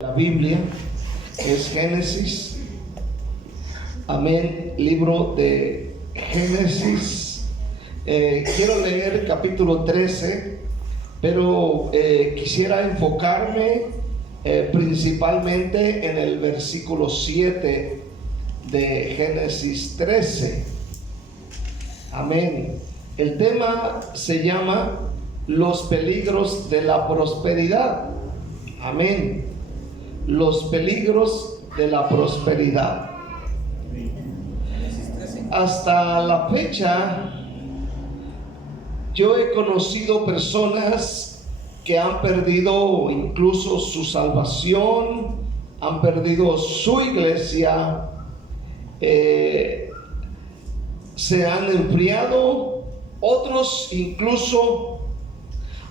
La Biblia es Génesis, amén, libro de Génesis. Quiero leer el capítulo 13, pero quisiera enfocarme principalmente en el versículo 7 de Génesis 13. Amén. El tema se llama los peligros de la prosperidad. Amén. Los peligros de la prosperidad. Hasta la fecha, yo he conocido personas que han perdido incluso su salvación, han perdido su iglesia, se han enfriado, otros incluso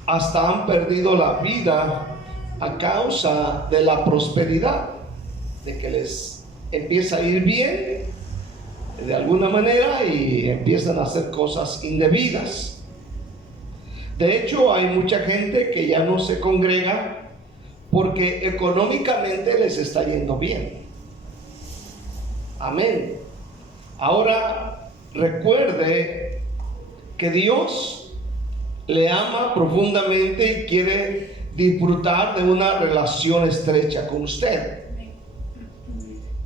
hasta han perdido la vida a causa de la prosperidad, de que les empieza a ir bien de alguna manera y empiezan a hacer cosas indebidas. De hecho, hay mucha gente que ya no se congrega porque económicamente les está yendo bien. Amén. Ahora, recuerde que Dios le ama profundamente y quiere disfrutar de una relación estrecha con usted.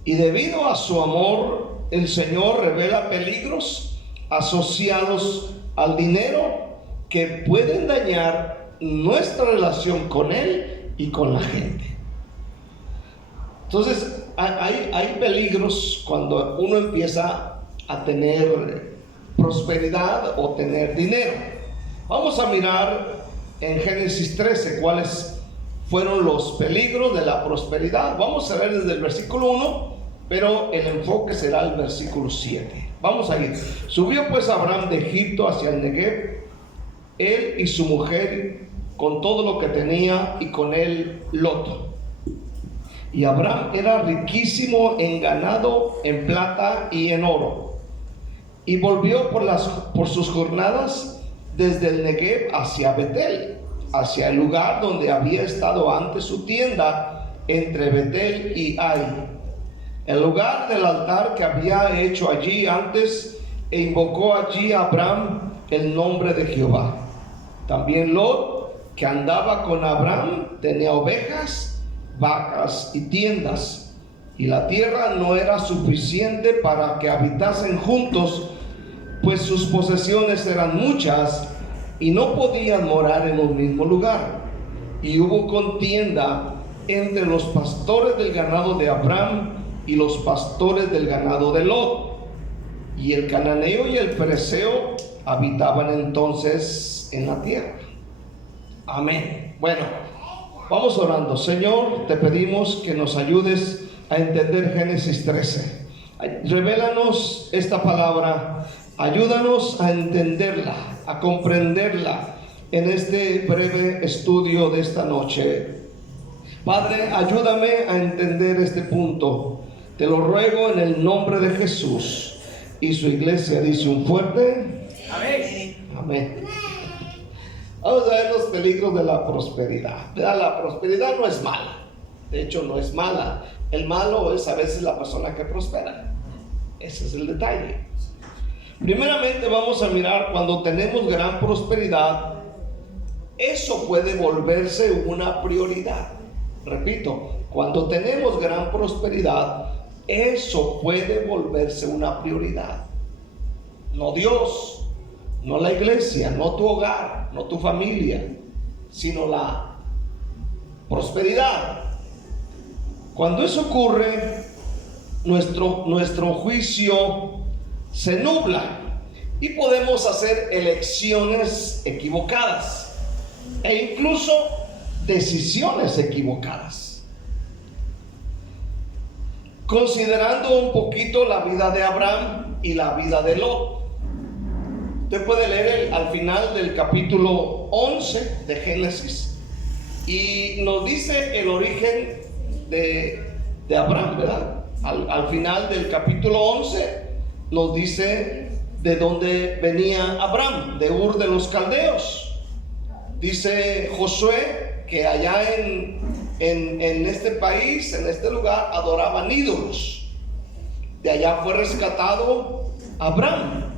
Y debido a su amor, el Señor revela peligros asociados al dinero que pueden dañar nuestra relación con Él y con la gente. Entonces, hay peligros cuando uno empieza a tener prosperidad o tener dinero. Vamos a mirar en Génesis 13 cuáles fueron los peligros de la prosperidad. Vamos a ver desde el versículo 1, pero el enfoque será el versículo 7. Vamos a ir. Subió pues Abraham de Egipto hacia el Negev, él y su mujer con todo lo que tenía, y con él Lot. Y Abraham era riquísimo en ganado, en plata y en oro. Y volvió por sus jornadas desde el Negev hacia Betel, hacia el lugar donde había estado antes su tienda, entre Betel y Ai, el lugar del altar que había hecho allí antes, e invocó allí a Abraham el nombre de Jehová. También Lot, que andaba con Abraham, tenía ovejas, vacas y tiendas, y la tierra no era suficiente para que habitasen juntos, pues sus posesiones eran muchas y no podían morar en un mismo lugar. Y hubo contienda entre los pastores del ganado de Abraham y los pastores del ganado de Lot. Y el cananeo y el fereceo habitaban entonces en la tierra. Amén. Bueno, vamos orando. Señor, te pedimos que nos ayudes a entender Génesis 13. Revélanos esta palabra. Ayúdanos a entenderla, a comprenderla en este breve estudio de esta noche. Padre, ayúdame a entender este punto. Te lo ruego en el nombre de Jesús. Y su iglesia dice un fuerte amén. Amén. Vamos a ver los peligros de la prosperidad. La prosperidad no es mala. De hecho, no es mala. El malo es a veces la persona que prospera. Ese es el detalle. Primeramente vamos a mirar cuando tenemos gran prosperidad, eso puede volverse una prioridad. Repito, cuando tenemos gran prosperidad, eso puede volverse una prioridad. No Dios, no la iglesia, no tu hogar, no tu familia, sino la prosperidad. Cuando eso ocurre, nuestro juicio se nubla y podemos hacer elecciones equivocadas e incluso decisiones equivocadas. Considerando un poquito la vida de Abraham y la vida de Lot, usted puede leer al final del capítulo 11 de Génesis y nos dice el origen de Abraham, ¿verdad? Al final del capítulo 11 nos dice de dónde venía Abraham, de Ur de los Caldeos. Dice Josué que allá en en este país, en este lugar, adoraban ídolos. De allá fue rescatado Abraham.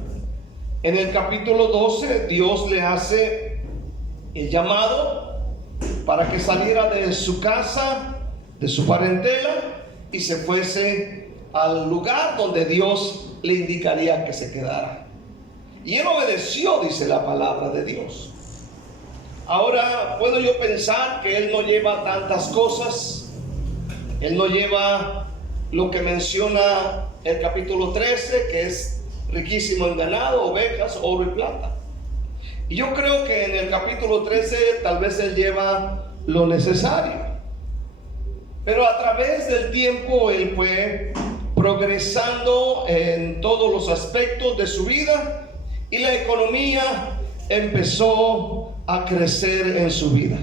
En el capítulo 12, Dios le hace el llamado para que saliera de su casa, de su parentela, y se fuese al lugar donde Dios le indicaría que se quedara. Y él obedeció, dice la palabra de Dios. Ahora puedo yo pensar que él no lleva tantas cosas. Él no lleva lo que menciona el capítulo 13, que es riquísimo en ganado, ovejas, oro y plata. Y yo creo que en el capítulo 13 tal vez él lleva lo necesario. Pero a través del tiempo él fue progresando en todos los aspectos de su vida y la economía empezó a crecer en su vida.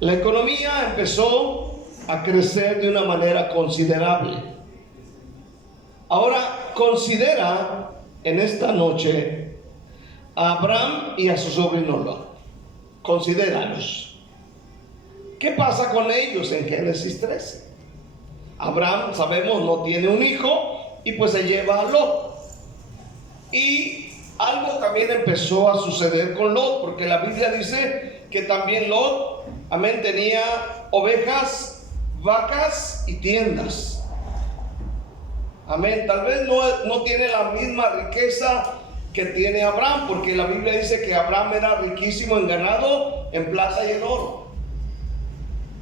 La economía empezó a crecer de una manera considerable. Ahora considera en esta noche a Abraham y a su sobrino Lot. Considéralos. ¿Qué pasa con ellos en Génesis 13? Abraham, sabemos, no tiene un hijo y pues se lleva a Lot. Y algo también empezó a suceder con Lot, porque la Biblia dice que también Lot, amén, tenía ovejas, vacas y tiendas. Amén. Tal vez no tiene la misma riqueza que tiene Abraham, porque la Biblia dice que Abraham era riquísimo en ganado, en plata y en oro.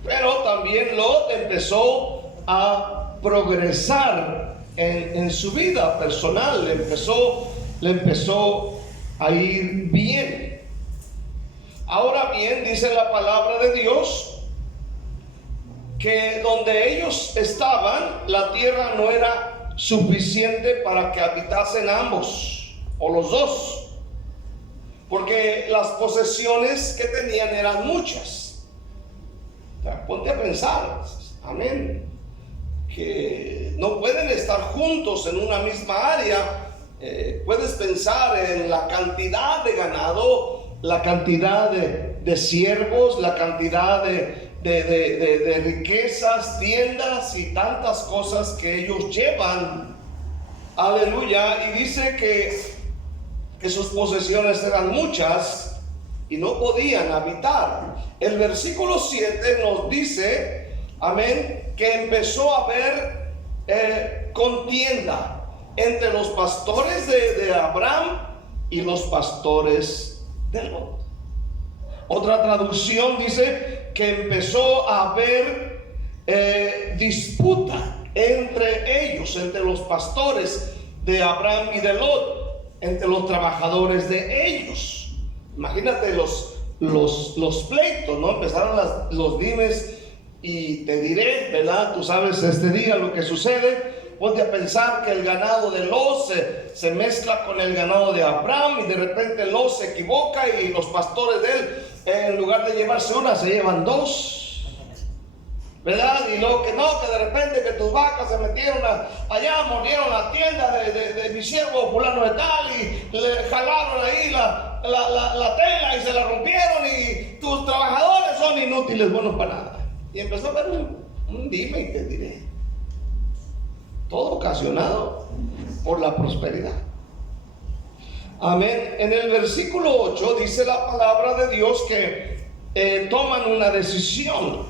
Pero también Lot empezó a progresar en su vida personal, le empezó a ir bien. Ahora bien, dice la palabra de Dios que donde ellos estaban, la tierra no era suficiente para que habitasen ambos o los dos, porque las posesiones que tenían eran muchas. O sea, ponte a pensar, amén, que no pueden estar juntos en una misma área. Puedes pensar en la cantidad de ganado, la cantidad de siervos, la cantidad de riquezas, tiendas y tantas cosas que ellos llevan. Aleluya. Y dice que sus posesiones eran muchas y no podían habitar. El versículo 7 nos dice, amén, que empezó a haber contienda entre los pastores de Abraham y los pastores de Lot. Otra traducción dice que empezó a haber disputa entre ellos, entre los pastores de Abraham y de Lot, entre los trabajadores de ellos. Imagínate los pleitos, ¿no? Empezaron los dimes y te diré, ¿verdad? Tú sabes este día lo que sucede. Ponte a pensar que el ganado de Lot se mezcla con el ganado de Abraham y de repente Lot se equivoca y los pastores de él, en lugar de llevarse una, se llevan dos, ¿verdad? Y luego que de repente que tus vacas se metieron allá, mordieron la tienda de mi siervo fulano de tal y le jalaron ahí la tela y se la rompieron y tus trabajadores son inútiles, buenos para nada. Y empezó a haber un dime y te diré. Todo ocasionado por la prosperidad. Amén. En el versículo 8 dice la palabra de Dios que toman una decisión.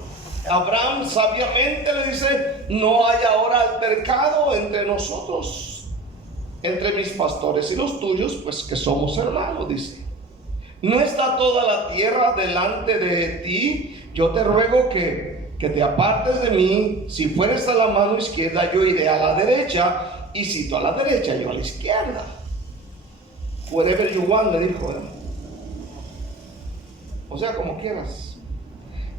Abraham sabiamente le dice: no hay ahora altercado entre nosotros, entre mis pastores y los tuyos, pues que somos hermanos, dice. ¿No está toda la tierra delante de ti? Yo te ruego que te apartes de mí. Si fueres a la mano izquierda, yo iré a la derecha, y si tú a la derecha, yo a la izquierda. Whatever you want, le dijo él. O sea, como quieras.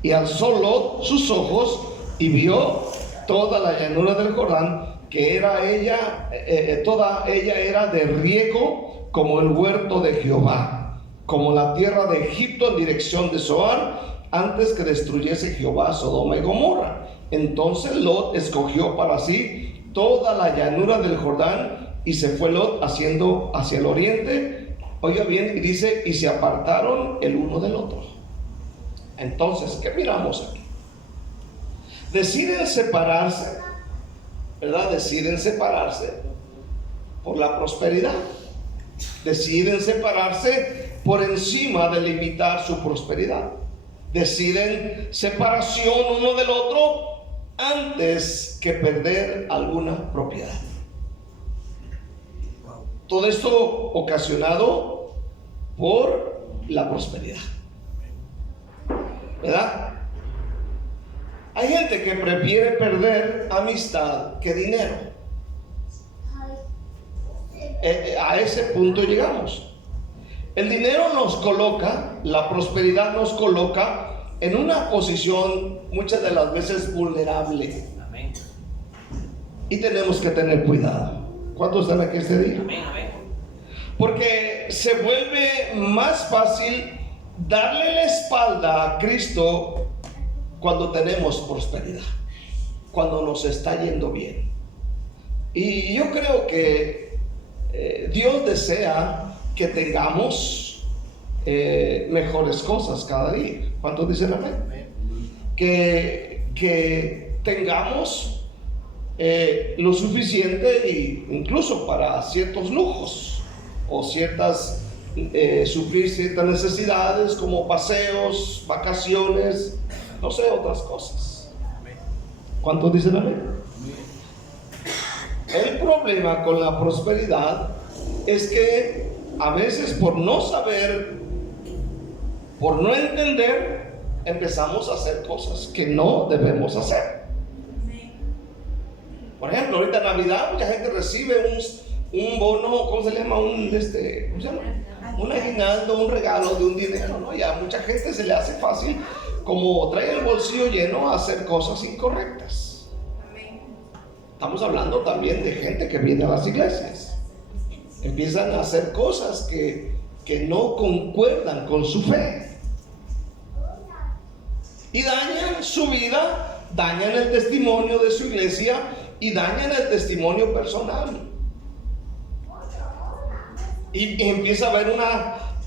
Y alzó Lot sus ojos y vio toda la llanura del Jordán, que era toda ella era de riego como el huerto de Jehová, como la tierra de Egipto en dirección de Zoar, antes que destruyese Jehová Sodoma y Gomorra. Entonces Lot escogió para sí toda la llanura del Jordán, y se fue Lot haciendo hacia el oriente. Oiga bien, y dice: y se apartaron el uno del otro. Entonces, ¿qué miramos aquí? deciden separarse, ¿verdad? Deciden separarse por la prosperidad. Deciden separarse por encima de limitar su prosperidad. Deciden separación uno del otro antes que perder alguna propiedad. Todo esto ocasionado por la prosperidad, ¿verdad? Hay gente que prefiere perder amistad que dinero. A ese punto llegamos. El dinero nos coloca, la prosperidad nos coloca en una posición muchas de las veces vulnerable. Amén. Y tenemos que tener cuidado. ¿Cuántos están aquí este día? Amén, amén. Porque se vuelve más fácil darle la espalda a Cristo cuando tenemos prosperidad, cuando nos está yendo bien. Y yo creo que Dios desea que tengamos mejores cosas cada día. ¿Cuántos dicen amén? Que tengamos lo suficiente, incluso para ciertos lujos o suplir ciertas necesidades como paseos, vacaciones, no sé, otras cosas. ¿Cuántos dicen amén? El problema con la prosperidad es que a veces por no saber, por no entender, empezamos a hacer cosas que no debemos hacer. Por ejemplo, ahorita en Navidad mucha gente recibe un bono, ¿cómo se le llama? ¿Cómo se llama? Un aguinaldo, un regalo de un dinero, ¿no? Y a mucha gente se le hace fácil, como trae el bolsillo lleno, a hacer cosas incorrectas. Estamos hablando también de gente que viene a las iglesias. Empiezan a hacer cosas que no concuerdan con su fe. Y dañan su vida, dañan el testimonio de su iglesia y dañan el testimonio personal. Y empieza a haber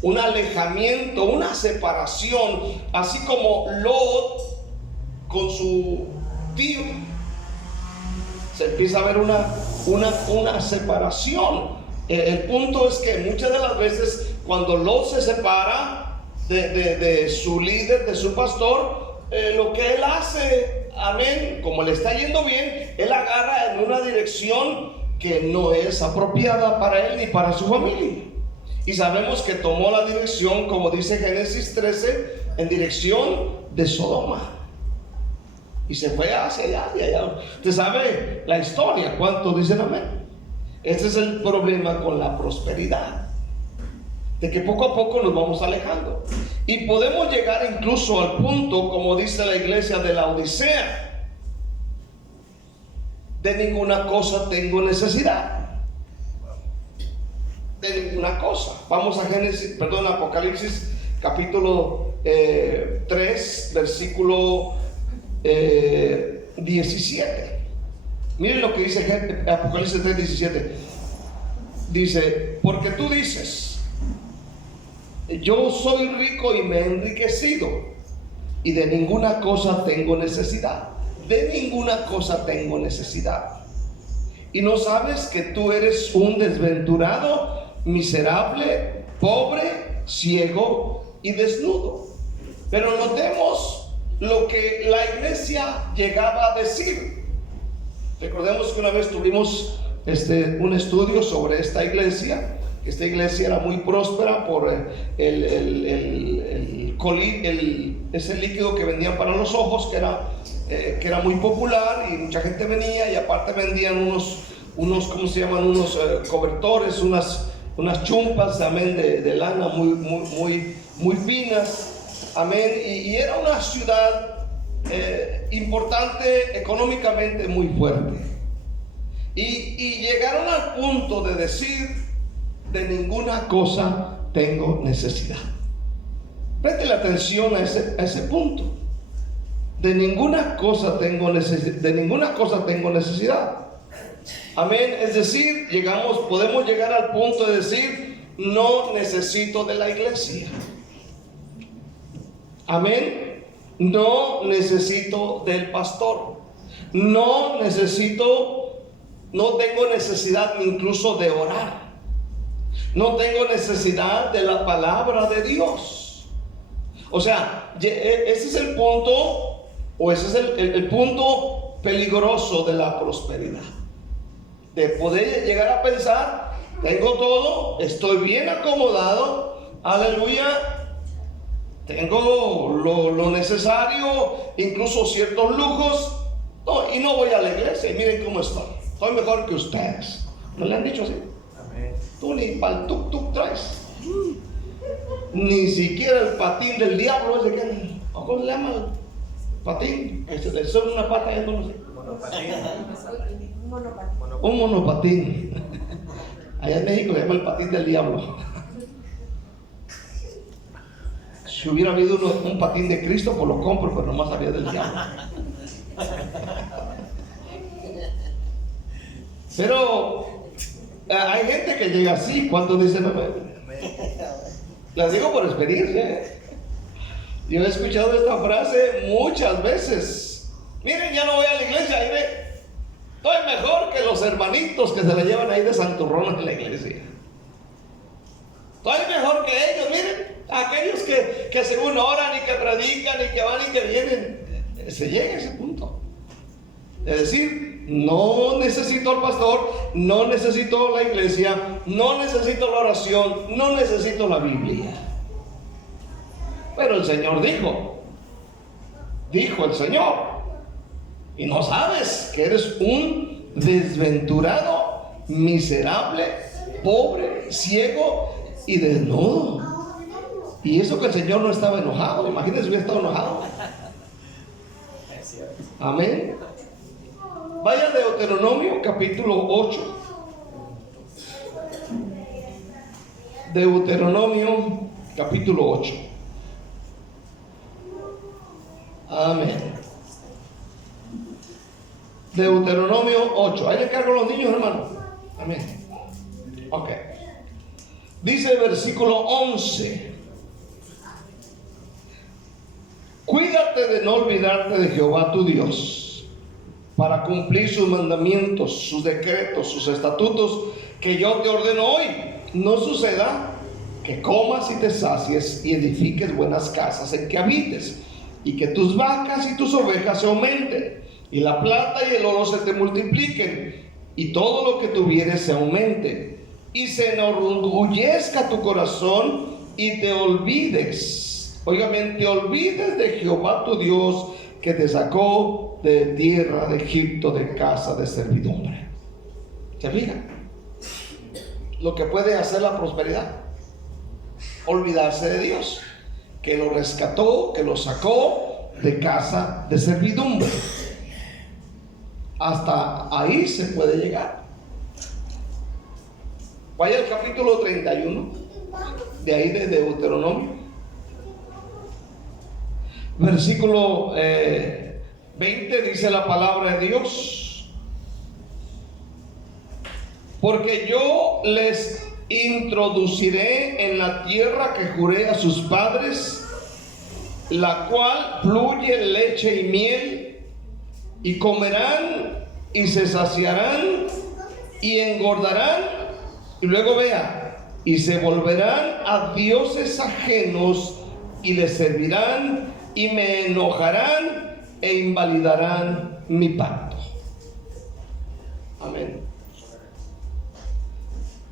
un alejamiento, una separación, así como Lot con su tío. Se empieza a ver una separación. El punto es que muchas de las veces cuando Lot se separa de su líder, de su pastor, lo que él hace, amén, como le está yendo bien, él agarra en una dirección que no es apropiada para él ni para su familia. Y sabemos que tomó la dirección, como dice Génesis 13, en dirección de Sodoma. Y se fue hacia allá. Usted sabe la historia. ¿Cuántos dicen amén? Ese es el problema con la prosperidad, de que poco a poco nos vamos alejando. Y podemos llegar incluso al punto, como dice la iglesia de la Odisea: de ninguna cosa tengo necesidad. De ninguna cosa. Vamos a Apocalipsis capítulo 3, versículo 17. Miren lo que dice Apocalipsis 3, 17. Dice: porque tú dices, yo soy rico y me he enriquecido, y de ninguna cosa tengo necesidad. De ninguna cosa tengo necesidad. Y no sabes que tú eres un desventurado, miserable, pobre, ciego y desnudo. Pero notemos lo que la iglesia llegaba a decir. Recordemos que una vez tuvimos un estudio sobre esta iglesia. Esta iglesia era muy próspera por ese líquido que vendían para los ojos, que era muy popular, y mucha gente venía, y aparte vendían unos ¿cómo se llaman? Unos cobertores, unas chumpas, amén, de lana muy finas, amén. Y era una ciudad importante, económicamente muy fuerte. Y llegaron al punto de decir: de ninguna cosa tengo necesidad. Preste la atención a ese punto. De ninguna cosa tengo necesidad. Amén. Es decir, podemos llegar al punto de decir: no necesito de la iglesia. Amén. No necesito del pastor. No tengo necesidad incluso de orar. No tengo necesidad de la palabra de Dios. O sea, ese es el punto, o ese es el punto peligroso de la prosperidad. De poder llegar a pensar, tengo todo, estoy bien acomodado, aleluya, tengo lo necesario, incluso ciertos lujos, y no voy a la iglesia, y miren cómo estoy mejor que ustedes. ¿No le han dicho así? Amén. Tú ni para el tuk-tuk traes, ni siquiera el patín del diablo ese que, ¿cómo se llama? El patín, le son una pata, ya no lo sé. Un monopatín. Allá en México se llama el patín del diablo. Si hubiera habido un patín de Cristo, pues lo compro, pero nomás había del diablo. Pero hay gente que llega así cuando dice, no, les digo por experiencia. Yo he escuchado esta frase muchas veces. Miren, ya no voy a la iglesia, estoy mejor que los hermanitos que se la llevan ahí de santurrón en la iglesia. Estoy mejor que ellos, miren, aquellos que según oran y que predican y que van y que vienen. Se llega a ese punto. Es decir, no necesito al pastor, no necesito la iglesia, no necesito la oración, no necesito la Biblia. Pero el Señor dijo el Señor, y no sabes que eres un desventurado, miserable, pobre, ciego y desnudo. Y eso que el Señor no estaba enojado. Imagínense si hubiera estado enojado. Amén. Vaya a Deuteronomio capítulo 8. Deuteronomio capítulo 8. Amén. Deuteronomio 8. Ahí le encargo a los niños, hermano. Amén. Ok. Dice el versículo 11. Cuídate de no olvidarte de Jehová tu Dios, para cumplir sus mandamientos, sus decretos, sus estatutos que yo te ordeno hoy. No suceda que comas y te sacies y edifiques buenas casas en que habites, y que tus vacas y tus ovejas se aumenten, y la plata y el oro se te multipliquen, y todo lo que tuvieres se aumente, y se enorgullezca tu corazón y te olvides, óigame, te olvides de Jehová tu Dios, que te sacó de tierra de Egipto, de casa de servidumbre. ¿Se fijan? Lo que puede hacer la prosperidad: olvidarse de Dios, que lo rescató, que lo sacó de casa de servidumbre. Hasta ahí se puede llegar. Vaya al capítulo 31 de ahí de Deuteronomio, versículo 20, dice la palabra de Dios: porque yo les introduciré en la tierra que juré a sus padres, la cual fluye leche y miel, y comerán y se saciarán y engordarán. Y luego vea, y se volverán a dioses ajenos y les servirán, y me enojarán e invalidarán mi pacto. Amén.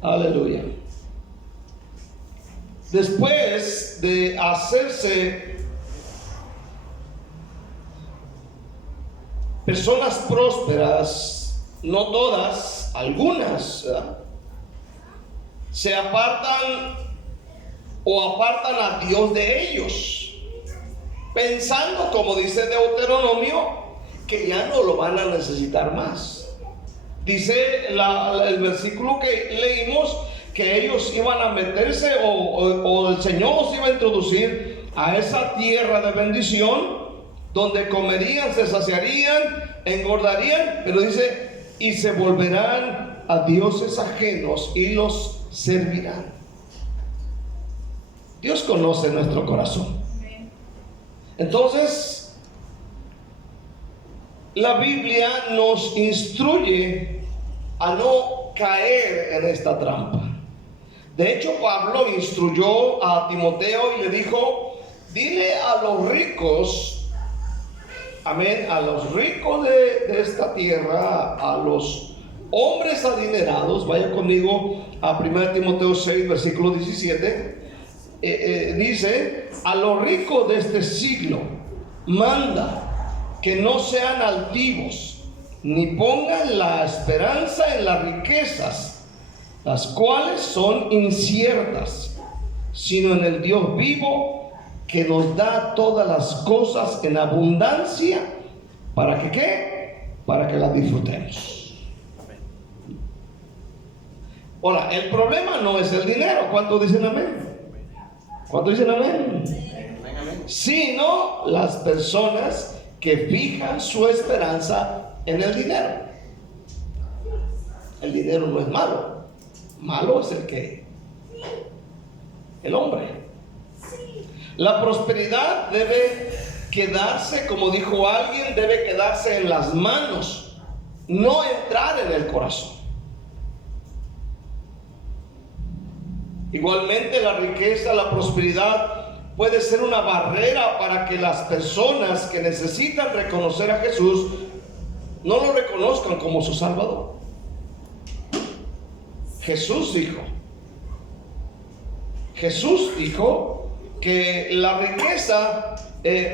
Aleluya. Después de hacerse personas prósperas, no todas, algunas, ¿verdad?, se apartan o apartan a Dios de ellos, pensando, como dice Deuteronomio, que ya no lo van a necesitar más. Dice el versículo que leímos que ellos iban a meterse o el Señor los iba a introducir a esa tierra de bendición, donde comerían, se saciarían, engordarían, pero dice, y se volverán a dioses ajenos y los servirán. Dios conoce nuestro corazón. Entonces, la Biblia nos instruye a no caer en esta trampa. De hecho, Pablo instruyó a Timoteo y le dijo: dile a los ricos, amén, a los ricos de esta tierra, a los hombres adinerados. Vaya conmigo a 1 Timoteo 6, versículo 17. Dice: a los ricos de este siglo manda que no sean altivos, ni pongan la esperanza en las riquezas, las cuales son inciertas, sino en el Dios vivo, que nos da todas las cosas en abundancia, para que ¿qué? Para que las disfrutemos. Ahora, el problema no es el dinero. ¿Cuántos dicen amén? ¿Cuántos dicen amén? Sino las personas que fijan su esperanza en el dinero. El dinero no es malo. Malo es el hombre. La prosperidad debe quedarse, como dijo alguien, debe quedarse en las manos, no entrar en el corazón. Igualmente, la riqueza, la prosperidad puede ser una barrera para que las personas que necesitan reconocer a Jesús no lo reconozcan como su Salvador. Jesús dijo que la riqueza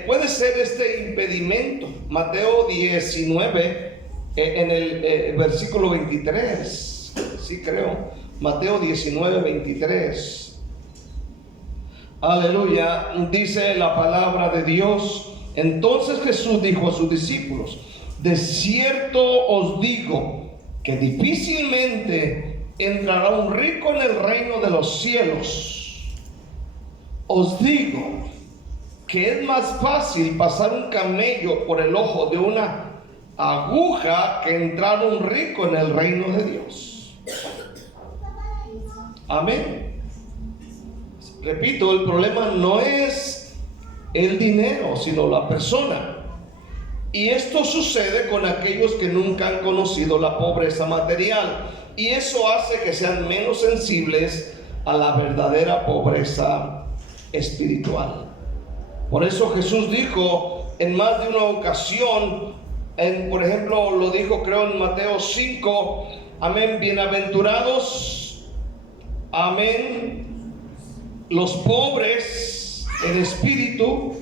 puede ser este impedimento. Mateo 19, en el versículo 23, sí creo. Mateo 19, 23. Aleluya. Dice la palabra de Dios: entonces Jesús dijo a sus discípulos: de cierto os digo que difícilmente entrará un rico en el reino de los cielos. Os digo que es más fácil pasar un camello por el ojo de una aguja que entrar un rico en el reino de Dios. Amén. Repito, el problema no es el dinero, sino la persona. Y esto sucede con aquellos que nunca han conocido la pobreza material. Y eso hace que sean menos sensibles a la verdadera pobreza espiritual. Por eso Jesús dijo en más de una ocasión, por ejemplo, lo dijo creo en Mateo 5, amén, bienaventurados, amén, los pobres en espíritu,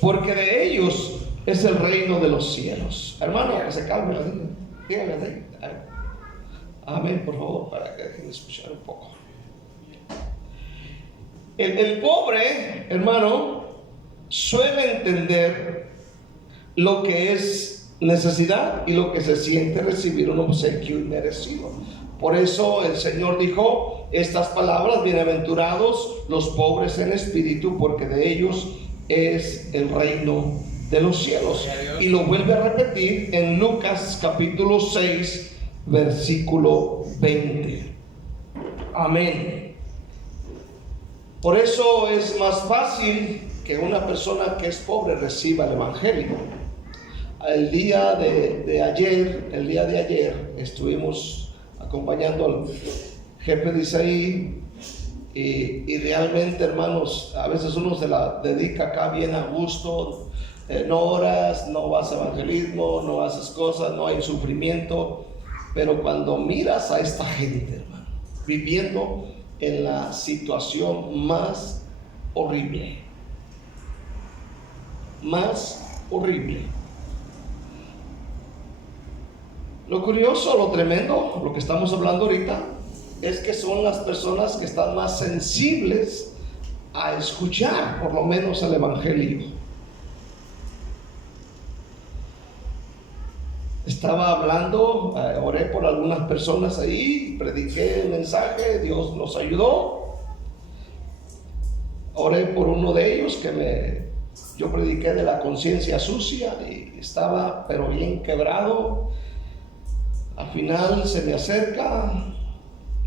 porque de ellos es el reino de los cielos. Hermano, que se calme, díganle, amén, por favor, para que dejen de escuchar un poco. El pobre, hermano, suele entender lo que es necesidad y lo que se siente recibir un obsequio inmerecido. Por eso el Señor dijo estas palabras: bienaventurados los pobres en espíritu, porque de ellos es el reino de los cielos. Y lo vuelve a repetir en Lucas capítulo 6, versículo 20. Amén. Por eso es más fácil que una persona que es pobre reciba el evangelio. El día de ayer estuvimos acompañando al jefe de Isaí y realmente, hermanos, a veces uno se la dedica acá bien a gusto, no oras, no vas a evangelismo, no haces cosas, no hay sufrimiento, pero cuando miras a esta gente, hermano, viviendo en la situación más horrible, lo curioso, lo tremendo, lo que estamos hablando ahorita, es que son las personas que están más sensibles a escuchar, por lo menos, el evangelio. Estaba hablando, oré por algunas personas ahí, prediqué el mensaje, Dios nos ayudó. Oré por uno de ellos yo prediqué de la conciencia sucia y estaba pero bien quebrado. Al final se me acerca,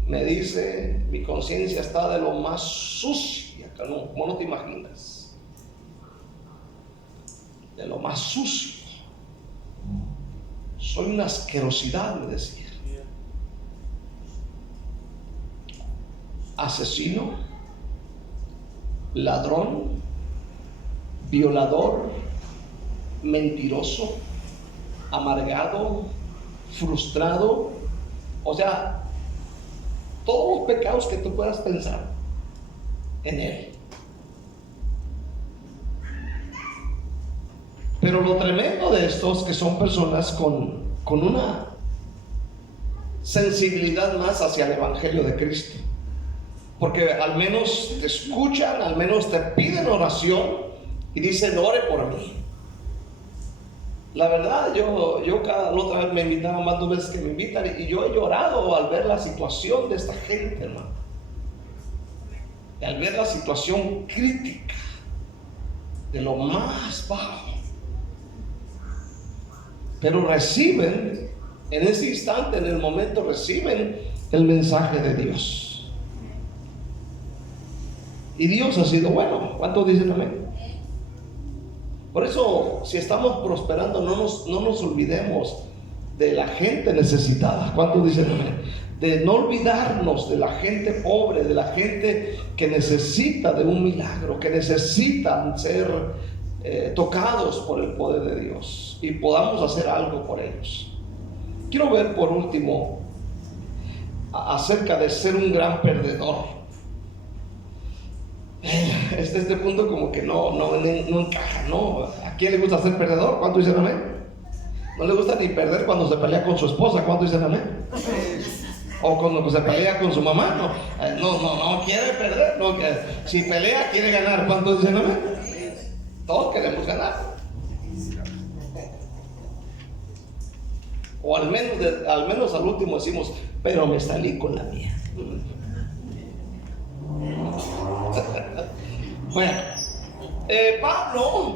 me dice: mi conciencia está de lo más sucia, como no te imaginas, de lo más sucio. soy una asquerosidad, me decía. Asesino, ladrón, violador, mentiroso, amargado, frustrado, o sea, todos los pecados que tú puedas pensar en él. Pero lo tremendo de estos que son personas con una sensibilidad más hacia el Evangelio de Cristo, porque al menos te escuchan, al menos te piden oración y dicen: ore por mí. La verdad, yo cada otra vez me invitaban, más 2 veces que me invitan, y yo he llorado al ver la situación de esta gente, hermano, y al ver la situación crítica de lo más bajo. Pero reciben, en ese instante, en el momento, reciben el mensaje de Dios. Y Dios ha sido bueno. ¿Cuántos dicen amén? Por eso, si estamos prosperando, no nos olvidemos de la gente necesitada. ¿Cuántos dicen amén? De no olvidarnos de la gente pobre, de la gente que necesita de un milagro, que necesitan ser tocados por el poder de Dios, y podamos hacer algo por ellos. Quiero ver por último acerca de ser un gran perdedor. Este punto como que no encaja, ¿no? ¿A quién le gusta ser perdedor? ¿Cuánto dicen amén? No le gusta ni perder cuando se pelea con su esposa. ¿Cuánto dicen amén? O cuando se pelea con su mamá. No quiere perder, no, que si pelea quiere ganar. ¿Cuánto dicen amén? Todos queremos ganar, o al menos al último decimos: pero me salí con la mía. Bueno,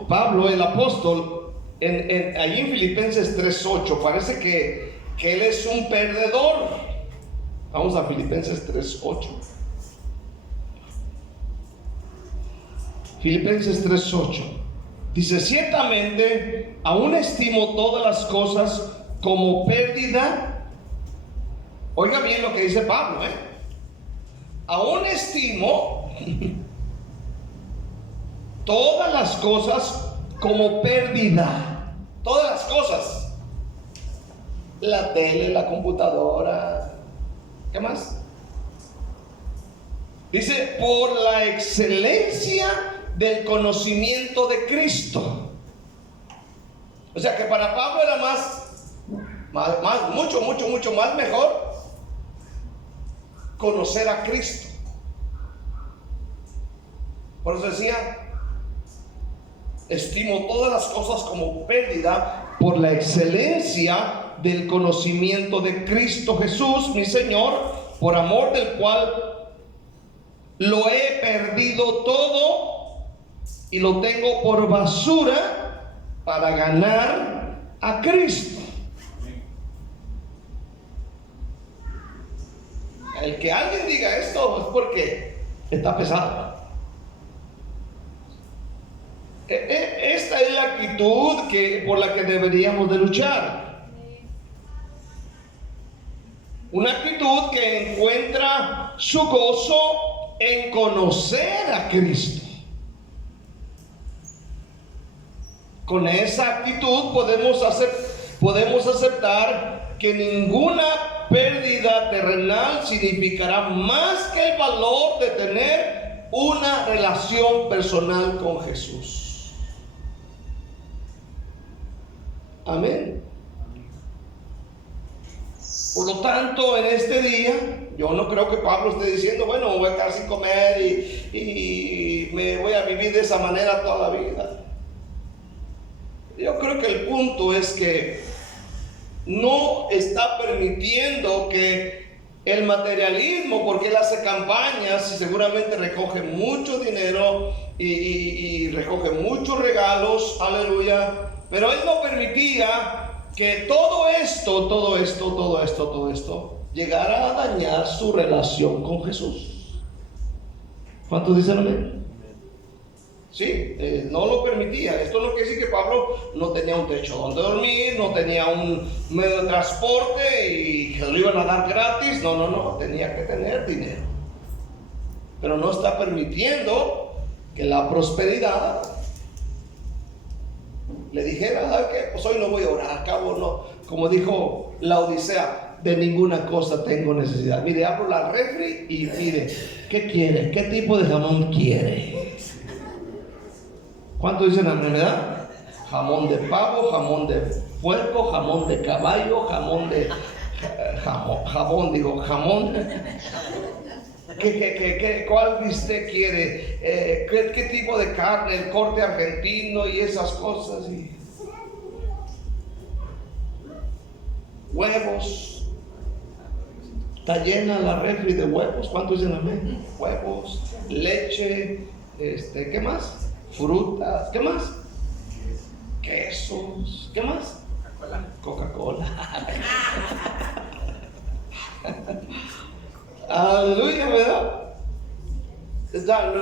Pablo el apóstol, allí en Filipenses 3:8, parece que él es un perdedor. Vamos a Filipenses 3:8. Filipenses 3:8 dice: ciertamente aún estimo todas las cosas como pérdida. Oiga bien lo que dice Pablo, aún estimo todas las cosas como pérdida. Todas las cosas. La tele, la computadora, ¿qué más? Dice: por la excelencia del conocimiento de Cristo. O sea que para Pablo era mucho más mejor conocer a Cristo. Por eso decía: estimo todas las cosas como pérdida por la excelencia del conocimiento de Cristo Jesús, mi Señor, por amor del cual lo he perdido todo y lo tengo por basura para ganar a Cristo. El que alguien diga esto es porque está pesado. Esta es la actitud por la que deberíamos de luchar. Una actitud que encuentra su gozo en conocer a Cristo. Con esa actitud podemos aceptar que ninguna pérdida terrenal significará más que el valor de tener una relación personal con Jesús. Amén. Por lo tanto, en este día, yo no creo que Pablo esté diciendo: bueno, me voy a quedar sin comer y me voy a vivir de esa manera toda la vida. Yo creo que el punto es que no está permitiendo que el materialismo, porque él hace campañas y seguramente recoge mucho dinero y recoge muchos regalos, aleluya, pero él no permitía que todo esto llegara a dañar su relación con Jesús. ¿Cuántos dicen amén? Sí, no lo permitía. Esto no quiere decir que Pablo no tenía un techo donde dormir, no tenía un medio de transporte y que lo iban a dar gratis. No, tenía que tener dinero. Pero no está permitiendo que la prosperidad le dijera: ¿sabes qué? Pues hoy no voy a orar, acabo no. Como dijo la Odisea, de ninguna cosa tengo necesidad. Mire, abro la refri y mire, ¿qué quiere? ¿Qué tipo de jamón quiere? ¿Cuánto dicen amén, verdad? Jamón de pavo, jamón de puerco, jamón de caballo, jamón de jamón. ¿Cuál usted quiere? ¿Qué tipo de carne? El corte argentino y esas cosas. Y huevos. Está llena la refri de huevos. ¿Cuánto dicen amén? Huevos, leche, ¿qué más? Frutas, ¿qué más? Quesos, ¿qué más? Coca-Cola. Aleluya, ¿verdad?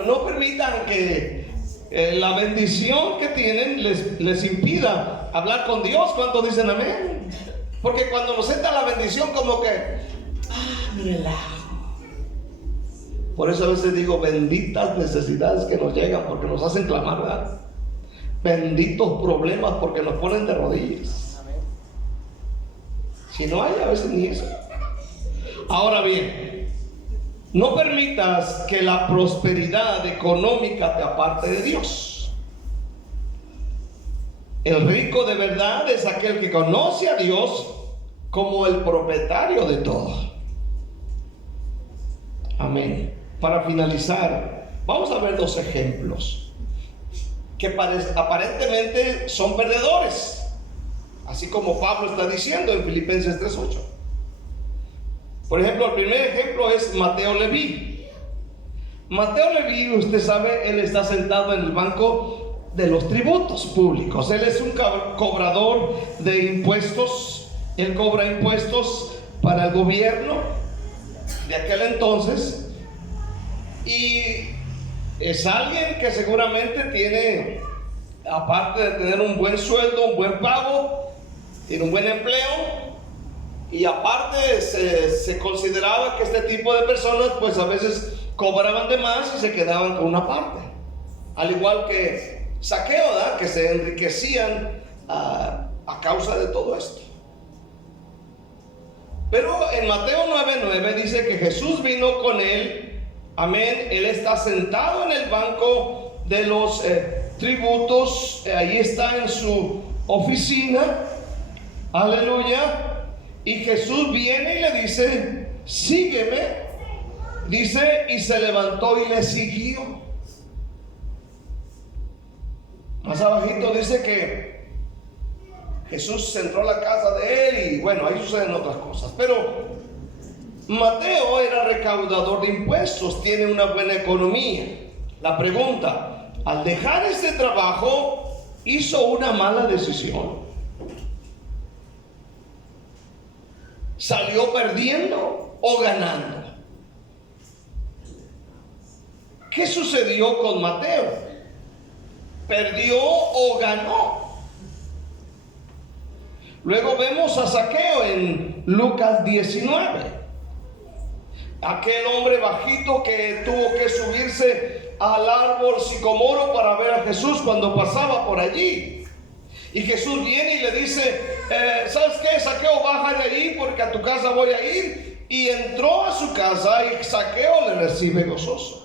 No permitan que la bendición que tienen les impida hablar con Dios. ¿Cuántos dicen amén? Porque cuando nos entra la bendición, como que me relajo. Por eso a veces digo, benditas necesidades que nos llegan, porque nos hacen clamar, ¿verdad? Benditos problemas porque nos ponen de rodillas. Si no hay, a veces ni eso. Ahora bien, no permitas que la prosperidad económica te aparte de Dios. El rico de verdad es aquel que conoce a Dios como el propietario de todo. Amén. Para finalizar, vamos a ver dos ejemplos que aparentemente son perdedores, así como Pablo está diciendo en Filipenses 3:8. Por ejemplo, el primer ejemplo es Mateo Leví. Mateo Leví, usted sabe, él está sentado en el banco de los tributos públicos. Él es un cobrador de impuestos. Él cobra impuestos para el gobierno de aquel entonces. Y es alguien que seguramente tiene, aparte de tener un buen sueldo, un buen pago, tiene un buen empleo. Y aparte se consideraba que este tipo de personas pues a veces cobraban de más y se quedaban con una parte. Al igual que Zaqueo, ¿verdad? Que se enriquecían a causa de todo esto. Pero en Mateo 9:9 dice que Jesús vino con él. Amén. Él está sentado en el banco de los tributos. Ahí está en su oficina. Aleluya. Y Jesús viene y le dice: sígueme. Dice, y se levantó y le siguió. Más abajito dice que Jesús entró a la casa de él y bueno, ahí suceden otras cosas. Pero Mateo era recaudador de impuestos, tiene una buena economía. La pregunta: al dejar este trabajo, ¿hizo una mala decisión? ¿Salió perdiendo o ganando? ¿Qué sucedió con Mateo? ¿Perdió o ganó? Luego vemos a Zaqueo en Lucas 19. Aquel hombre bajito que tuvo que subirse al árbol sicomoro para ver a Jesús cuando pasaba por allí. Y Jesús viene y le dice: ¿sabes qué, Zaqueo? Baja de allí porque a tu casa voy a ir. Y entró a su casa y Zaqueo le recibe gozoso.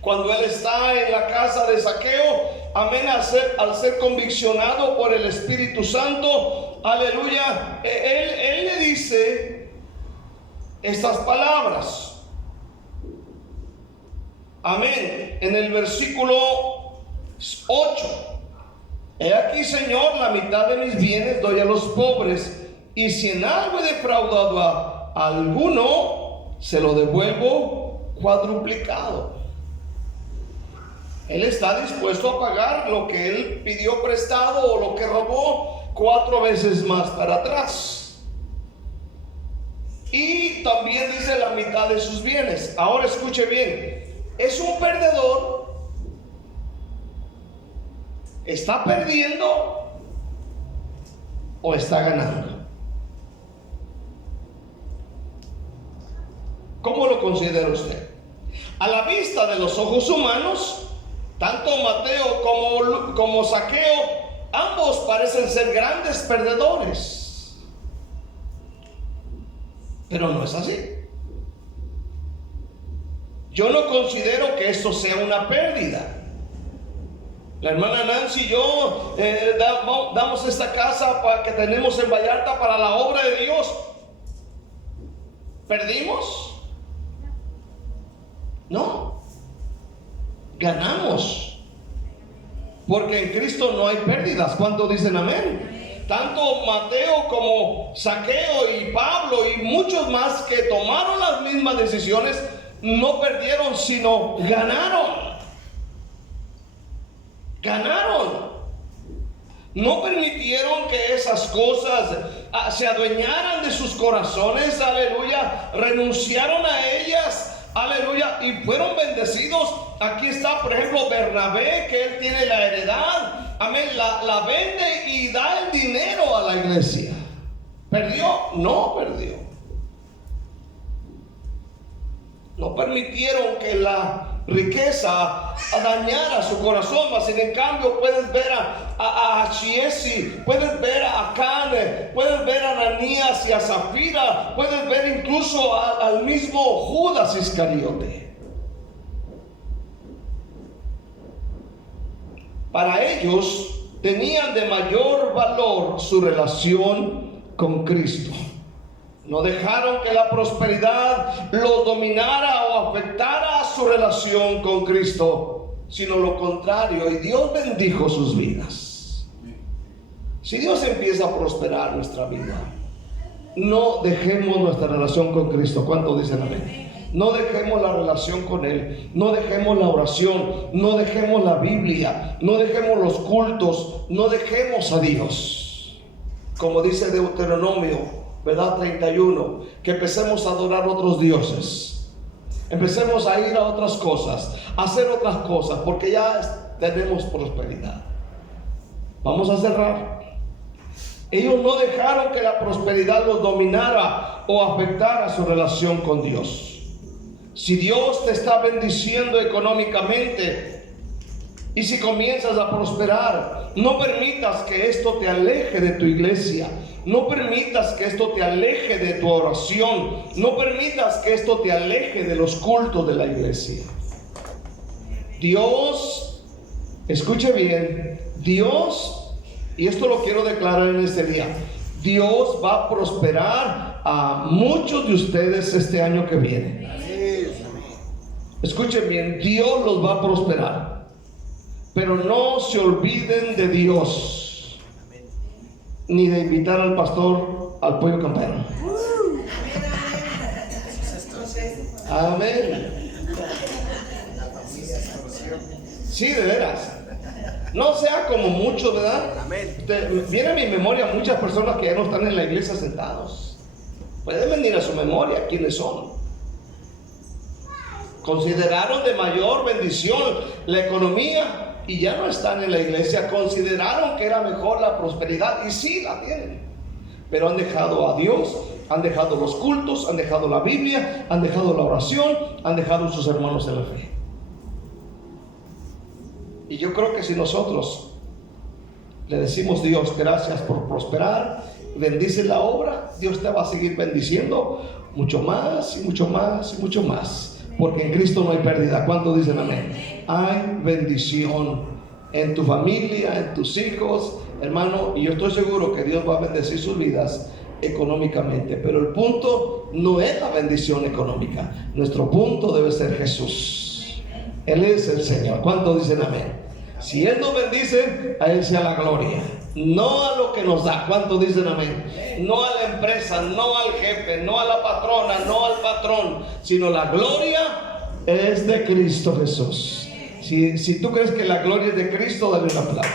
Cuando él está en la casa de Zaqueo, amén, al ser conviccionado por el Espíritu Santo, aleluya, él le dice estas palabras. Amén. En el versículo 8: he aquí, Señor, la mitad de mis bienes doy a los pobres, y si en algo he defraudado a alguno, se lo devuelvo cuadruplicado. Él está dispuesto a pagar lo que él pidió prestado o lo que robó 4 veces más para atrás. Y también dice la mitad de sus bienes. Ahora escuche bien, es un perdedor ¿está perdiendo o está ganando? ¿Cómo lo considera usted? A la vista de los ojos humanos, tanto Mateo como Zaqueo, ambos parecen ser grandes perdedores. Pero no es así. Yo no considero que esto sea una pérdida. La hermana Nancy y yo damos esta casa que tenemos en Vallarta para la obra de Dios. ¿Perdimos? No. Ganamos. Porque en Cristo no hay pérdidas. ¿Cuántos dicen amén? Tanto Mateo como Zaqueo y Pablo y muchos más que tomaron las mismas decisiones, no perdieron, sino ganaron. Ganaron. No permitieron que esas cosas se adueñaran de sus corazones, aleluya. Renunciaron a ellas, aleluya, y fueron bendecidos. Aquí está, por ejemplo, Bernabé, que él tiene la heredad, amén, la vende y da el dinero a la iglesia. ¿Perdió? No perdió. No permitieron que la riqueza dañara su corazón, mas en cambio puedes ver a Chiesi, puedes ver a Acán, puedes ver a Ananías y a Zafira, puedes ver incluso al mismo Judas Iscariote. Para ellos tenían de mayor valor su relación con Cristo. No dejaron que la prosperidad los dominara o afectara su relación con Cristo, sino lo contrario, y Dios bendijo sus vidas. Si Dios empieza a prosperar nuestra vida, no dejemos nuestra relación con Cristo. ¿Cuántos dicen amén? No dejemos la relación con Él, no dejemos la oración, no dejemos la Biblia, no dejemos los cultos, no dejemos a Dios. Como dice Deuteronomio, ¿verdad? 31, que empecemos a adorar otros dioses, empecemos a ir a otras cosas, a hacer otras cosas, porque ya tenemos prosperidad. Vamos a cerrar. Ellos no dejaron que la prosperidad los dominara o afectara su relación con Dios. Si Dios te está bendiciendo económicamente y si comienzas a prosperar, no permitas que esto te aleje de tu iglesia. No permitas que esto te aleje de tu oración. No permitas que esto te aleje de los cultos de la iglesia. Dios, escuche bien, Dios, y esto lo quiero declarar en este día, Dios va a prosperar a muchos de ustedes este año que viene. Escuchen bien, Dios los va a prosperar. Pero no se olviden de Dios, ni de invitar al pastor al pollo campero. Amén. Sí, de veras. No sea como muchos, ¿verdad? Viene a mi memoria muchas personas que ya no están en la iglesia sentados. Pueden venir a su memoria quiénes son. Consideraron de mayor bendición la economía y ya no están en la iglesia. Consideraron que era mejor la prosperidad y sí la tienen, pero han dejado a Dios, han dejado los cultos, han dejado la Biblia, han dejado la oración, han dejado sus hermanos en la fe. Y yo creo que si nosotros le decimos: Dios, gracias por prosperar, bendice la obra, Dios te va a seguir bendiciendo mucho más y mucho más y mucho más, porque en Cristo no hay pérdida. ¿Cuántos dicen amén? Hay bendición en tu familia, en tus hijos, hermano, y yo estoy seguro que Dios va a bendecir sus vidas económicamente. Pero el punto no es la bendición económica. Nuestro punto debe ser Jesús. Él es el Señor. ¿Cuántos dicen amén? Si Él nos bendice, a Él sea la gloria, no a lo que nos da. ¿Cuántos dicen amén? No a la empresa, no al jefe, no a la patrona, no al patrón, sino la gloria es de Cristo Jesús. Si tú crees que la gloria es de Cristo, dale un aplauso.